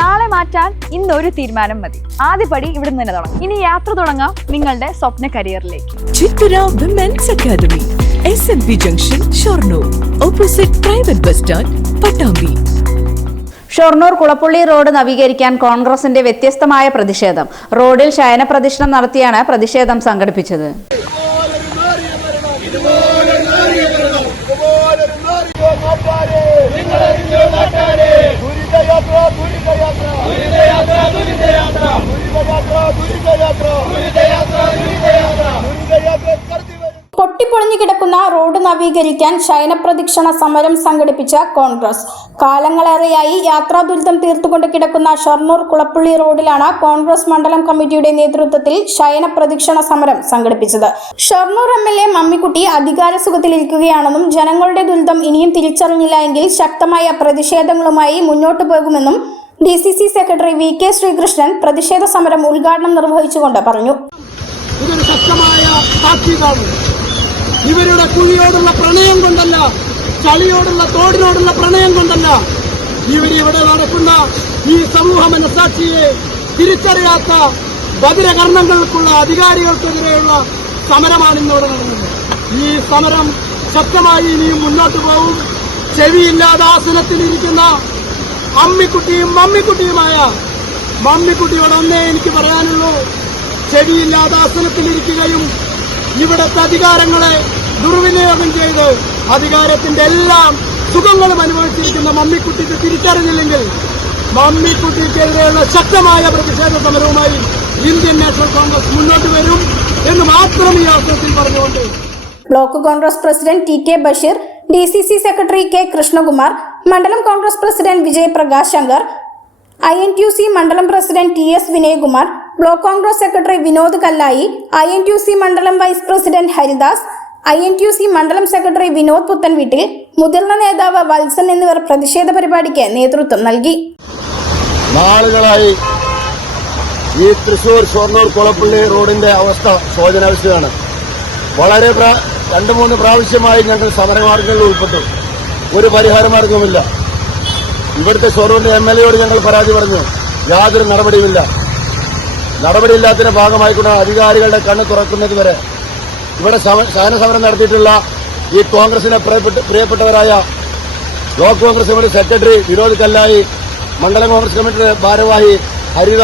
നാളെ മാറ്റാൻ ഇന്നൊരു ഒരു തീരുമാനം മതി. ആദ്യപടി ഇവിടെ നിന്ന് തന്നെ തുടങ്ങാം. ഇനി യാത്ര തുടങ്ങാം നിങ്ങളുടെ സ്വപ്ന കരിയറിലേക്ക്. Chithara women's academy S N P junction Shoranur opposite private bus stand Pattambi Shoranur Kulappully road നവീകരിക്കാൻ കോൺഗ്രസിന്റെ വ്യത്യസ്തമായ പ്രതിഷേധം. റോഡിൽ ശയന പ്രദക്ഷിണം നടത്തിയാണ് പ്രതിഷേധം സംഘടിപ്പിച്ചത്. പൊട്ടിപ്പൊളിഞ്ഞു കിടക്കുന്ന റോഡ് നവീകരിക്കാൻ ശയനപ്രദക്ഷിണ സമരം സംഘടിപ്പിച്ച കോൺഗ്രസ്. കാലങ്ങളേറെയായി യാത്രാ ദുരിതം തീർത്തുകൊണ്ട് കിടക്കുന്ന ഷൊർണൂർ കുളപ്പുള്ളി റോഡിലാണ് കോൺഗ്രസ് മണ്ഡലം കമ്മിറ്റിയുടെ നേതൃത്വത്തിൽ ശയനപ്രദക്ഷിണ സമരം സംഘടിപ്പിച്ചത്. Shoranur M L A Mammikutty അധികാര സുഖത്തിലിരിക്കുകയാണെന്നും ജനങ്ങളുടെ ദുരിതം ഇനിയും തിരിച്ചറിഞ്ഞില്ല എങ്കിൽ ശക്തമായ പ്രതിഷേധങ്ങളുമായി മുന്നോട്ടു പോകുമെന്നും D C C secretary V K Sreekrishnan പ്രതിഷേധ സമരം ഉദ്ഘാടനം നിർവഹിച്ചുകൊണ്ട് പറഞ്ഞു. ഇതൊരു ശക്തമായ ഇവരുടെ കുഴിയോടുള്ള പ്രണയം കൊണ്ടല്ല ചളിയോടുള്ള തോടിനോടുള്ള പ്രണയം കൊണ്ടല്ല ഇവരിവിടെ നടക്കുന്ന ഈ സമൂഹ മനസാക്ഷിയെ തിരിച്ചറിയാത്ത ബദിരകർണങ്ങൾക്കുള്ള അധികാരികൾക്കെതിരെയുള്ള സമരമാണ് ഇന്നോട് നടന്നത്. ഈ സമരം ശക്തമായി ഇനിയും മുന്നോട്ട് പോകും ചെവിയില്ലാതെ ആസനത്തിലിരിക്കുന്ന അമ്മിക്കുട്ടിയും മമ്മിക്കുട്ടിയുമായ മമ്മിക്കുട്ടിയോട് ഒന്നേ എനിക്ക് പറയാനുള്ളൂ ചെവിയില്ലാതെ ആസനത്തിലിരിക്കുകയും ഇവിടുത്തെ അധികാരങ്ങളെ ദുർവിനിയോഗം ചെയ്ത് അധികാരത്തിന്റെ എല്ലാം സുഖങ്ങളും അനുഭവിച്ചിരിക്കുന്ന മമ്മിക്കുട്ടിക്ക് തിരിച്ചറിഞ്ഞില്ലെങ്കിൽ മമ്മിക്കുട്ടിക്കെതിരെയുള്ള ശക്തമായ പ്രതിഷേധ സമരവുമായി ഇന്ത്യൻ നാഷണൽ കോൺഗ്രസ് മുന്നോട്ട് വരും എന്ന് മാത്രം ഈ അവസരത്തിൽ പറഞ്ഞുകൊണ്ട്. Block Congress president T K Basheer D C C secretary K Krishnakumar മണ്ഡലം Congress president Vijay Prakash Shankar I N T C മണ്ഡലം president T S Vinayakumar block Congress secretary Vinod Kallayi I N T C മണ്ഡലം vice president Haridas I N T C മണ്ഡലം secretary Vinod Puthanveettil മുതിർന്ന നേതാവ് വത്സൻ എന്നിവർ പ്രതിഷേധ പരിപാടിക്ക് നേതൃത്വം നൽകി. നാളുകളായി ഈ തൃശൂർ ഷൊർണൂർ കുളപ്പള്ളി റോഡിന്റെ അവസ്ഥ ശോചനാവസ്ഥയാണ്. വളരെ രണ്ട് മൂന്ന് പ്രാവശ്യമായി ഞങ്ങൾ സമരമാർഗങ്ങളിൽ ഉൾപ്പെട്ടു. ഒരു പരിഹാര മാർഗവുമില്ല. ഇവിടുത്തെ ഷോറൂമിന്റെ എം എൽ എയോട് ഞങ്ങൾ പരാതി പറഞ്ഞു. യാതൊരു നടപടിയുമില്ല. നടപടിയില്ലാത്തതിന്റെ ഭാഗമായിക്കൊണ്ട് അധികാരികളുടെ കണ്ണ് തുറക്കുന്നത് വരെ ഇവിടെ സഹന സമരം നടത്തിയിട്ടുള്ള ഈ കോൺഗ്രസിനെ പ്രിയപ്പെട്ട- പ്രിയപ്പെട്ടവരായ block Congress committee secretary Vinod Kallayi മണ്ഡലം കോൺഗ്രസ് കമ്മിറ്റിയുടെ ഭാരവാഹി ഹരിത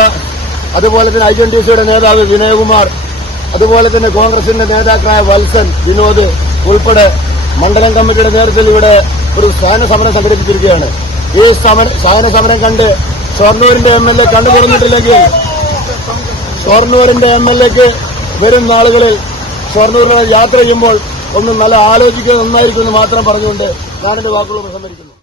അതുപോലെ തന്നെ ഐ എൻ ടി സിയുടെ നേതാവ് വിനയകുമാർ അതുപോലെ തന്നെ കോൺഗ്രസിന്റെ നേതാക്കളായ വത്സൻ വിനോദ് ഉൾപ്പെടെ മണ്ഡലം കമ്മിറ്റിയുടെ നേതൃത്വത്തിൽ ഇവിടെ ഒരു സഹന സമരം സംഘടിപ്പിച്ചിരിക്കുകയാണ്. ഈ സഹന സമരം കണ്ട് ഷൊർണൂരിന്റെ എം എൽ എ കണ്ടു തുറന്നിട്ടില്ലെങ്കിൽ ഷൊർണൂരിന്റെ എം എൽ എക്ക് വരും നാളുകളിൽ ഷൊർണൂരിൽ യാത്ര ചെയ്യുമ്പോൾ ഒന്ന് നല്ല ആലോചിക്കുക നന്നായിരിക്കും എന്ന് മാത്രം പറഞ്ഞുകൊണ്ട് ഞാനെന്റെ വാക്കുകൾ ഉപസംഹരിക്കുന്നു